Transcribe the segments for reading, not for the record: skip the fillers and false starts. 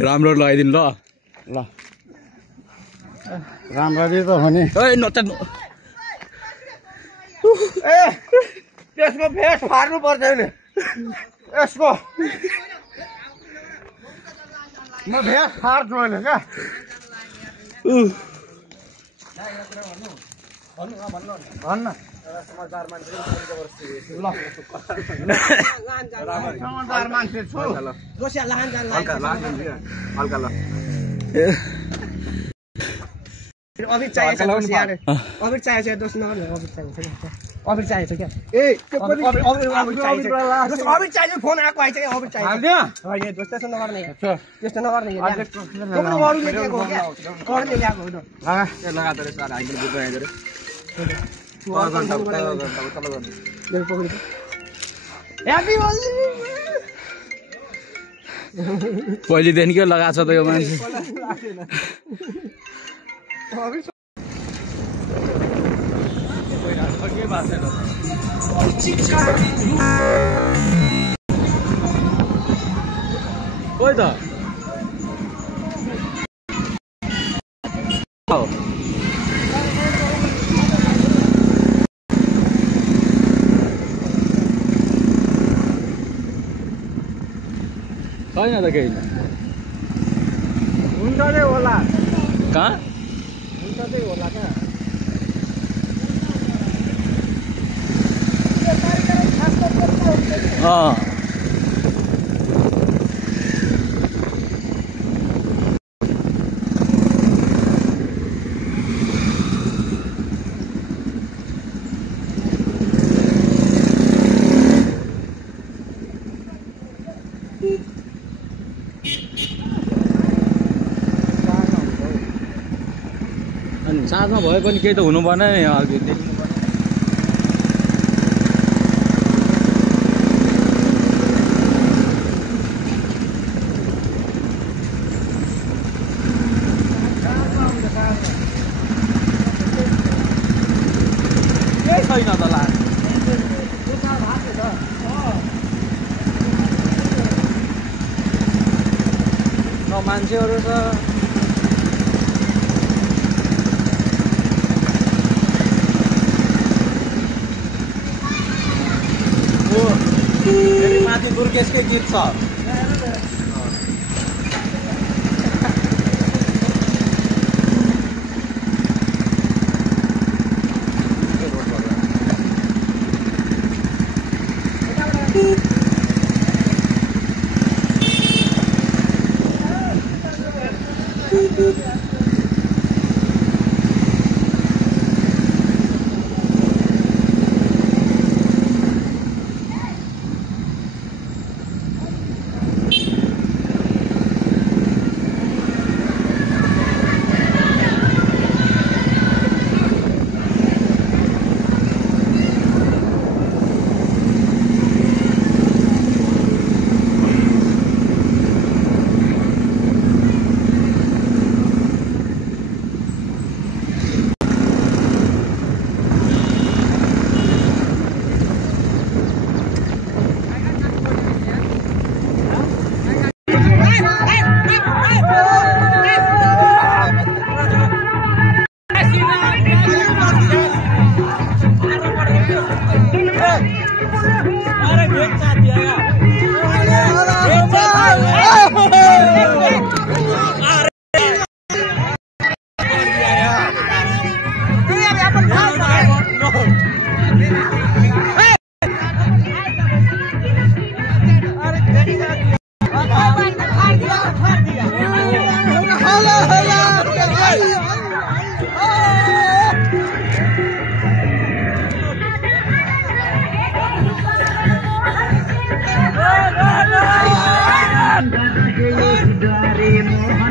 राम्रो लगाइदिनु ल ल राम्ररी त हो नि नचाड्नु ए त्यसको फेस फार्नु पर्छ नि यसको म भेस फार्छु अहिले क्या भन्न समझदार मान्छे छु अभिर चाहिएको दोष नगर्नु अभिर चाहिएको क्या ए अभिर चाहियो फोन आएको आइछ क्या अभिर चाहियो त्यस्तो नगर्ने त्यस्तो नगर्ने पहिलेदेखिकै लगाएको छ त यो मान्छे खोइ त छैन त केही हुन्छ नै होला कहाँ हुन्छ नै होला क्या अनि साँझमा भए पनि केही त हुनु पर्ने नि अघि देख्नु छैन त ला न मान्छेहरू छ माथि दुर्गेशकै गीत छ Dari Mohan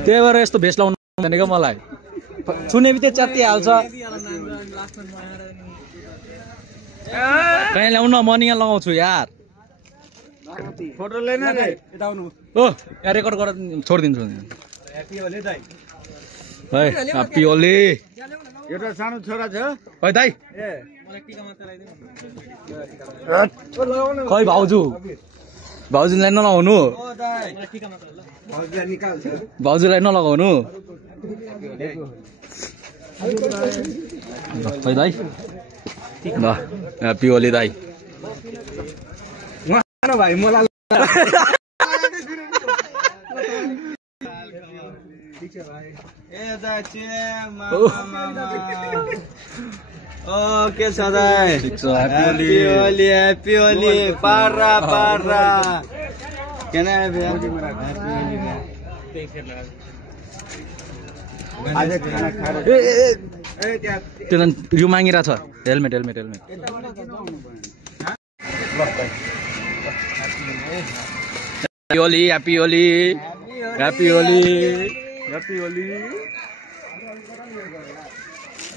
त्यही भएर यस्तो भेस्ट लाउनु भनेको मलाई छुने बित्तिकै च्यातिहाल्छ कहीँ ल्याउनु म नि यहाँ लगाउँछु यार फोटो लेन रे यता आउनु ओ यहाँ रेकर्ड गरेर छोडिदिन्छु ह्यापी होली दाइ है ह्यापी होली एउटा सानो छोरा छ है दाइ ए खै भाउजूलाई नलगाउनु भाउजूलाई नलगाउनु है दाइ ल ह्यापी होली दाइ भाइ मलाई के छ दाइ ह्यापी होली पारा पारा के नै यो मागिरहेछ helmet helmet helmet happy Holi happy Holi happy Holi happy Holi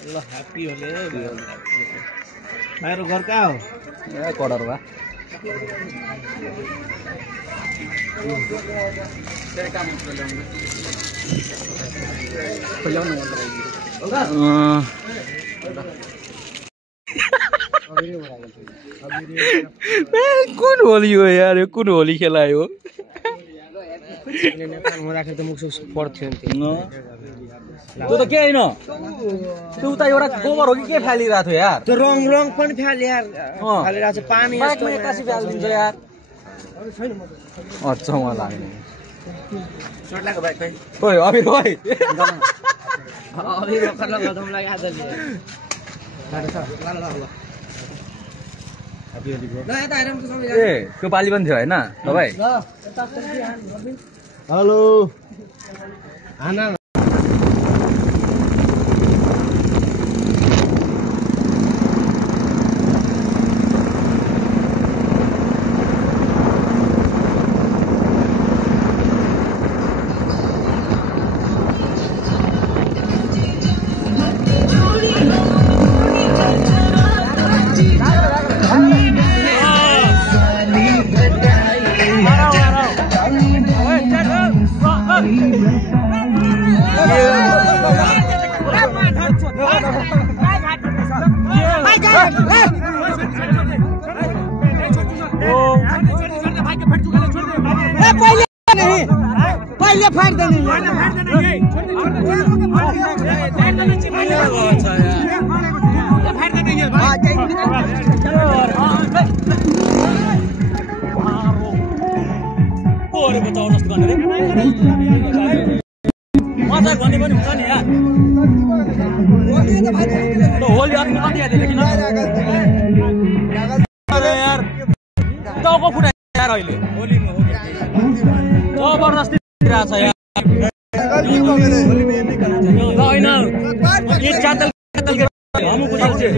ल ह्यापी होली मेरो घर कहाँ हो ए कडरवा कुन होली हो यार यो कुन होली खेलायो त्यो त के होइन त्यो उता एउटा गोबर हो कि के फालिरहेको थियो यार त्यो रङ रङ पनि फाले यार फालिरहेको छ पानी बाइकमा एक्कासी फालिदिन्छ यार अच्छा मलाई लाग्ने ओइ अबिर ओइ अबिर भर्खर लगाउँलाई आजले ए त्यो पाली पनि थियो होइन तपाईँ हेलो आना पहिले फाड़ देने होली यार टाउको फुटायो यार अहिले होलीमा जबरजस्ती रहेछ यार होइन एक चातल हम बुझल छे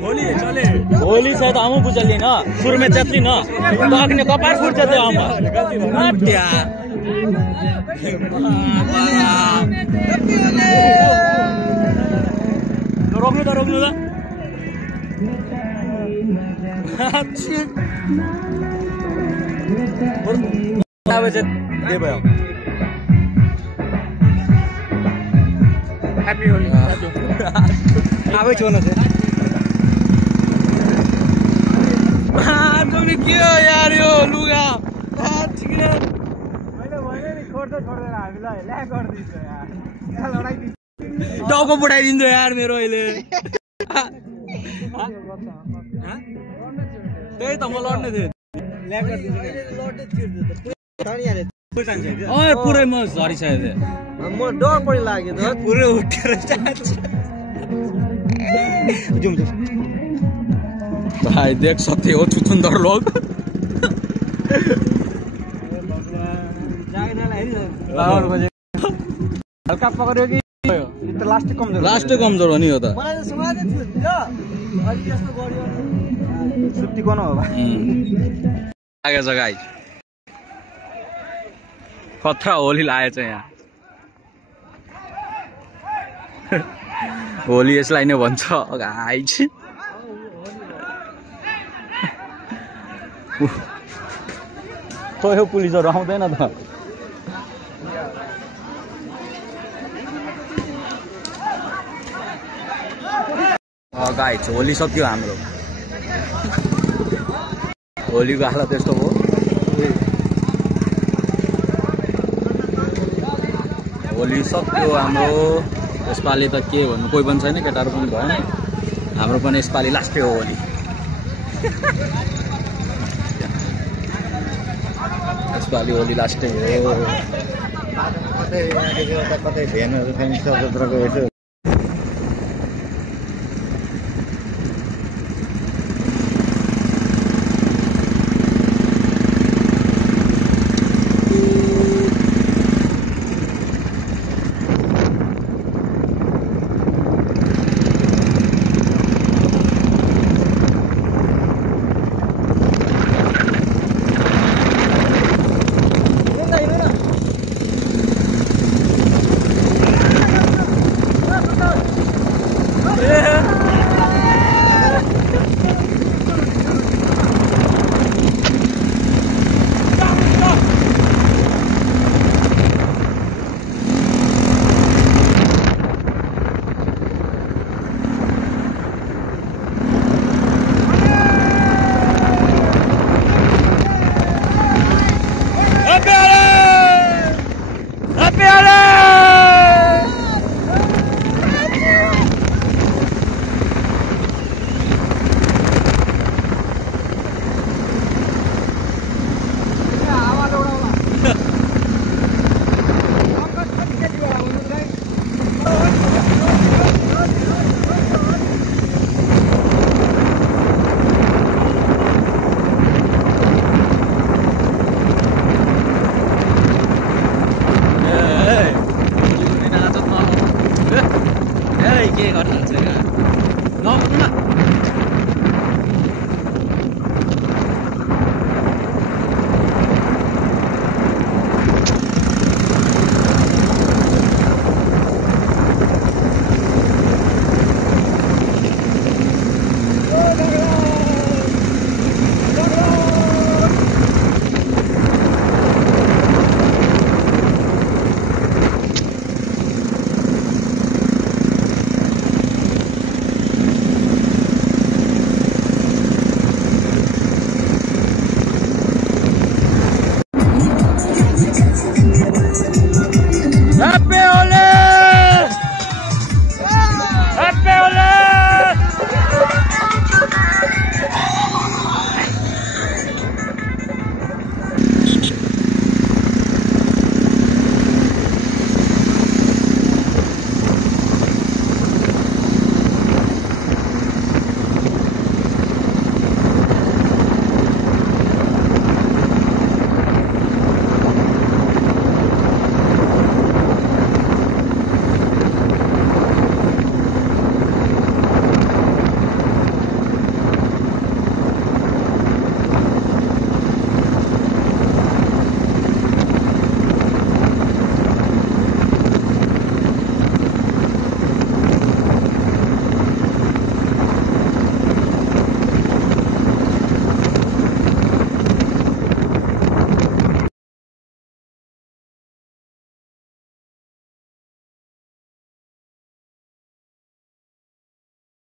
होली चले होली से तो हम बुझलिए ना सुर में चतरी ना तो अग्नि कपार फूट जाते हम यार रोक्नु त रोक्नु त भयो ह्याप्पी होली आबै छोड्नु चाहिँ के हो यार यो लुगा टाउको बुढाइदिन्छ यार मेरो अहिले त्यही त म लड्ने थिएँ पुरै म झरिसकेको थिएँ म डर पनि लाग्यो त पुरै उठेर भाई देख सकते हो चुचुंदर लोग हल्का पक्रियो कि लास्ट कमजोर हो नि हो त सुत्ती कोन हो लागेछ गाइस खतरा होली लागेछ यहाँ होली यसलाई नै भन्छ गाइस त्यो पुलिसहरु आउँदैन त गाइस होली सक्यो हाम्रो होलीको हालत यस्तो हो होली सक्यो हाम्रो यसपालि त के भन्नु कोही पनि छैन केटाहरु पनि भएन हाम्रो पनि यसपालि लास्टै हो होली यसपालि होली लास्टै हो कतै भ्यानहरु पनि सत्रको यसो